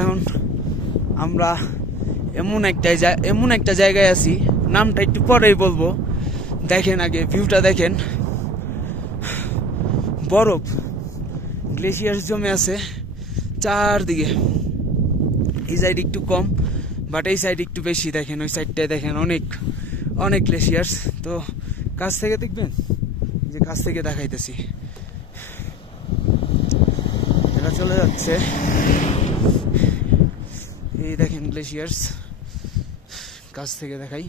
এখন আমরা এমন একটা জায়গায় আছি, নামটা একটু পরেই বলবো। দেখেন আগে ভিউটা দেখেন, বরফ গ্লেশিয়ার জমে আছে চারদিকে। এই সাইড একটু কম, বাট এই সাইড একটু বেশি। দেখেন ওই সাইডটায় দেখেন অনেক অনেক গ্লেশিয়ার্স। তো কাছ থেকে দেখবেন, যে কাছ থেকে দেখাইতেছি, এটা চলে যাচ্ছে। এই দেখেন গ্লেশিয়ার্স, কাছ থেকে দেখাই।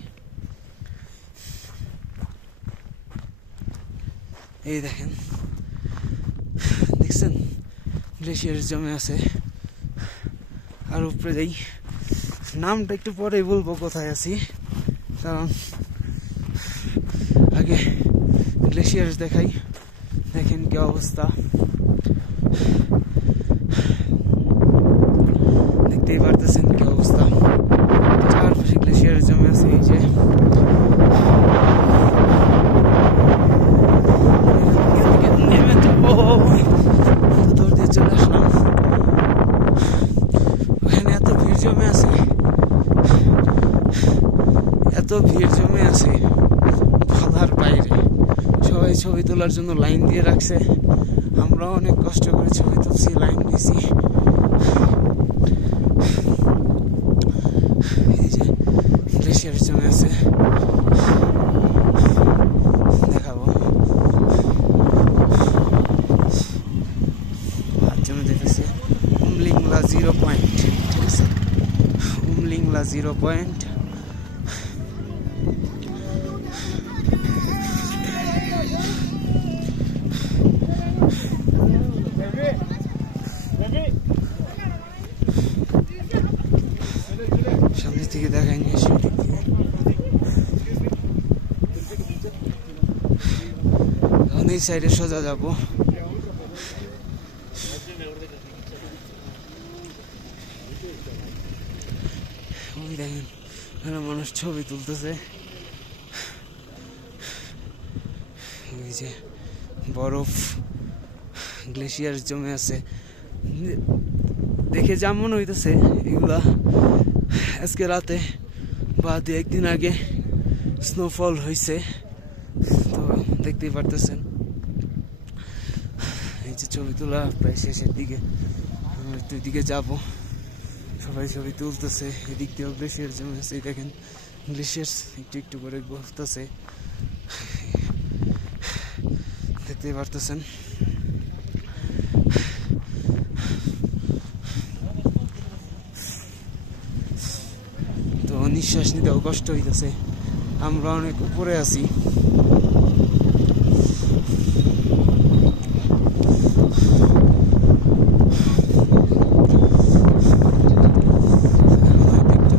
এই দেখেন, দেখছেন গ্লেশিয়ার্স জমে আছে। আর উপরে যাই, নামটা একটু পরেই বলবো কোথায় আছি, কারণ আগে গ্লেশিয়ার্স দেখাই। দেখেন কি অবস্থা, দেখতেই পারতেছেন কি অবস্থা। চারপাশে গ্লেশিয়ার জমে আছে। এই যে নেমে দৌড় দিয়ে চলে আসলাম। ওখানে এত ভিড় জমে আছে, এত ভিড় জমে আছে বলার বাইরে। সবাই ছবি তোলার জন্য লাইন দিয়ে রাখছে। আমরা অনেক কষ্ট করে ছবি তুলছি, লাইন দিয়েছি। এই যে গ্লেশিয়ার জমে আছে, দেখাবো। আর জমে যেতেছে উমলিংলা 0 পয়েন্ট, ঠিক আছে? উমলিংলা 0 পয়েন্ট। সামনে থেকে দেখাই নিয়ে এখন এই সাইডে সোজা যাবো। ওই দেখেন এখানে মানুষ ছবি তুলতেছে। এই যে বরফ গ্লেশিয়ার জমে আছে, দেখে যা মনে হইতেছে এগুলা আজকে রাতে বা 2-1 দিন আগে স্নোফল হয়েছে। তো দেখতেই পারতেছেন। এই যে ছবি তোলা প্রায় শেষের দিকে, আমরা দুই দিকে যাব, সবাই ছবি তুলতেছে। এদিক দিয়েও গ্লেশিয়ার জমে আছে। দেখেন গ্লেশিয়ার একটু একটু করে গলতেছে, দেখতেই পারতেছেন। তো নিঃশ্বাস নিতেও কষ্ট হইতেছে, আমরা অনেক উপরে আছি।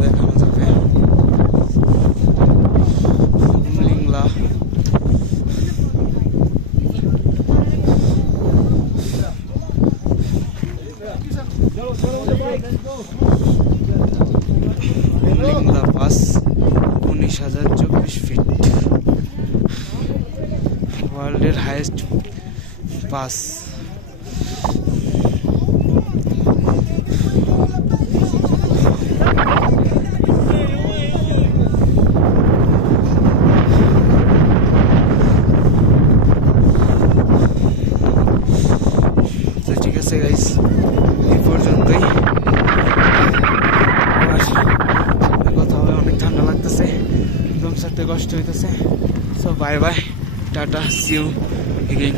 দেখানো যাবে উমলিংলা। উমলিংলা পাস 19,024 ফিট, ওয়ার্ল্ডের হাইয়েস্ট পাস। ঠিক আছে গাইস, এই পর্যন্তই। কথা হবে, অনেক ঠান্ডা লাগতেছে, একদম সাথে কষ্ট হইতেছে। So bye bye, ta-ta, see you again.